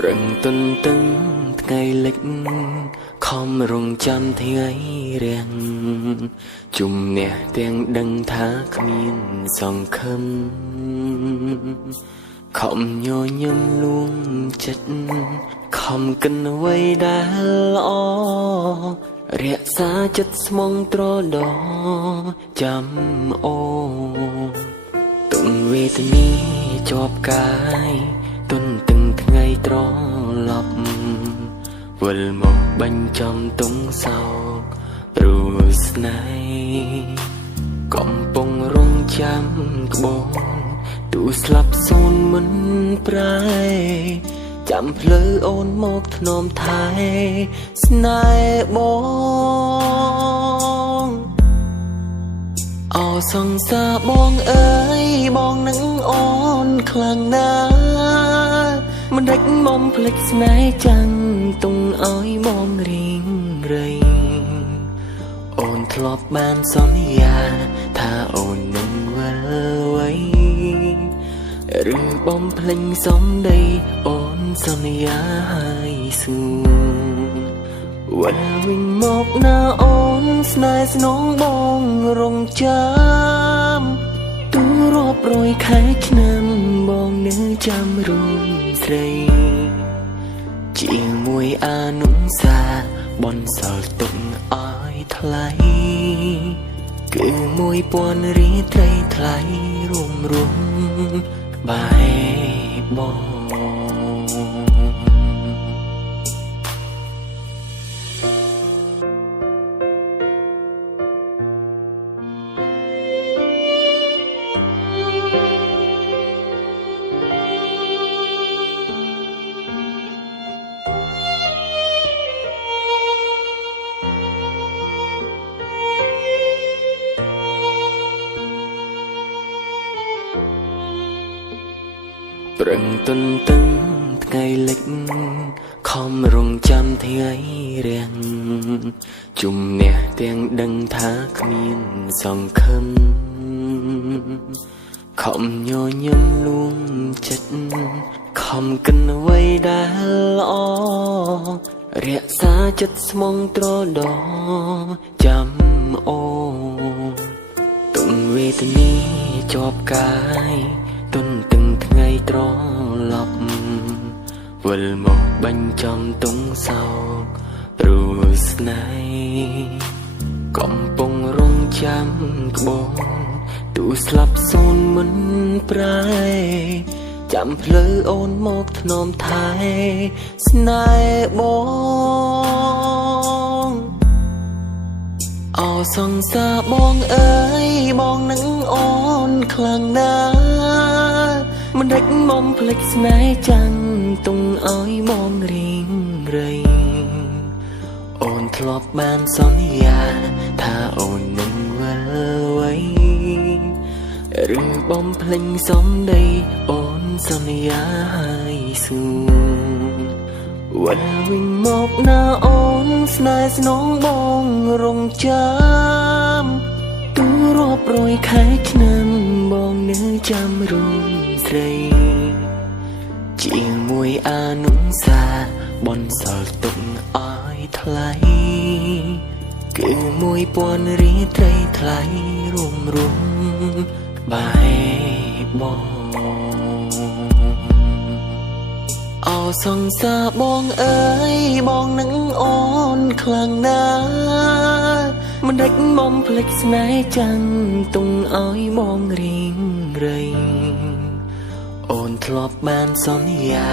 ប្រឹងទន្ទឹងថ្ងៃលិចខំរងចាំថ្ងៃរាំងជំនះទាំងដឹងថាគ្មានសង្ឃឹមខំញញឹមលួងចិត្តខំកិនអ្វីដែលល្អរក្សាចិត្តស្មងត្រដចាំអូទុនវេទនាជាប់កាយទន្ទឹងថ្ងៃត្រឡប់វិលមកបញ្ចំទុងសោកព្រោះស្នេហ៍កំពុងរងចាំក្បូនទូស្លាប់សូនមិនប្រែចាំភ្លឺអូនមកធ្នមថែស្នេហ៍បងអោសង្សារបងអើយបងនឹងអូនខ្លាំងណាស់មិនដេចបំភ្លេចស្នេហ៍ចាំងទុំឲ្យបងរៀងរៃអូនធ្លាប់បានសន្យាថាអូននឹងវិលវៃឬបំភ្លេចសំដីអូនសន្យាឲ្យសួរវិលវិញមកណាអូនស្នេហ៍ស្នងបងរងចាំទូរាប់រយខែឆ្នាំបងនៅចាំរូបស្រីជាមួយអានុសាបនសល់ទុកឲ្យថ្លៃគឺ1000រាត្រីថ្លៃរួមបែបបងប្រឹងទន្ទឹងថ្ងៃលិចខំរងចាំថ្ងៃរាំងជំនះទាំងដឹងថាគ្មានសង្ឃឹមខំញញឹមលួងចិត្តខំកិនអ្វីដែលល្អរក្សាចិត្តស្មងត្រដចាំអូទុំវេទនាជាប់កាយទន្ទឹងថ្ងៃត្រឡប់វិលមកបញ្ចំទុងសោកព្រោះស្នេហ៍កំពុងរងចាំក្បូនទូស្លាប់សូនមិនប្រែចាំភ្លឺអូនមកធ្នមថែស្នេហ៍បងអោសង្សារបងអើយបងនឹងអូនខ្លាំងណាស់មិនដេចបំភ្លេចស្នេហ៍ចាំងទុំឲ្យបងរៀងរៃអូនធ្លាប់បានសន្យាថាអូននឹងវិលវៃឬបំភ្លេចសំដីអូនសន្យាឲ្យសួរវិលវិញមកណាអូនស្នេហ៍ស្នងបងរងចាំទូរាប់រយខែឆ្នាំបងនៅចាំរូបស្រីជាមួយអានុសាបនសល់ទុកឲ្យថ្លៃគឺ1000រាត្រីថ្លៃរួមបែបបងអោសង្សារបងអើយបងនឹងអូនខ្លាំងណាស់មិនដេចបំភ្លេចស្នេហ៍ចាំងទុំឲ្យបងរៀងរៃអូនធ្លាប់បានសន្យា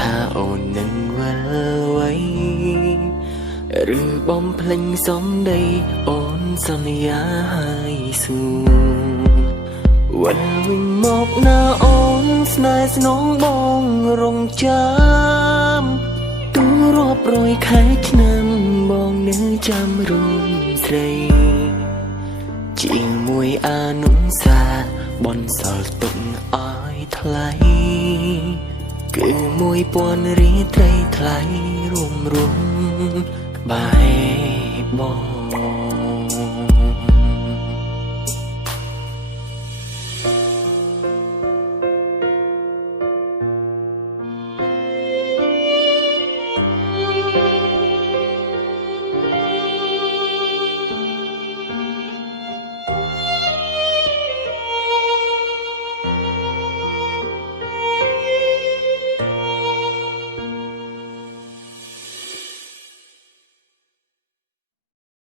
ថាអូននឹងវិលវៃឬបំភ្លេចសំដីអូនសន្យាឲ្យសួរវិលវិញមកណាអូនស្នេហ៍ស្នងបងរងចាំទូរាប់រយខែឆ្នាំបងនៅចាំរូបស្រីជាមួយអានុសាបនសល់ទុកឲ្យថ្លៃគឺ1000រាត្រីថ្លៃរួមបែ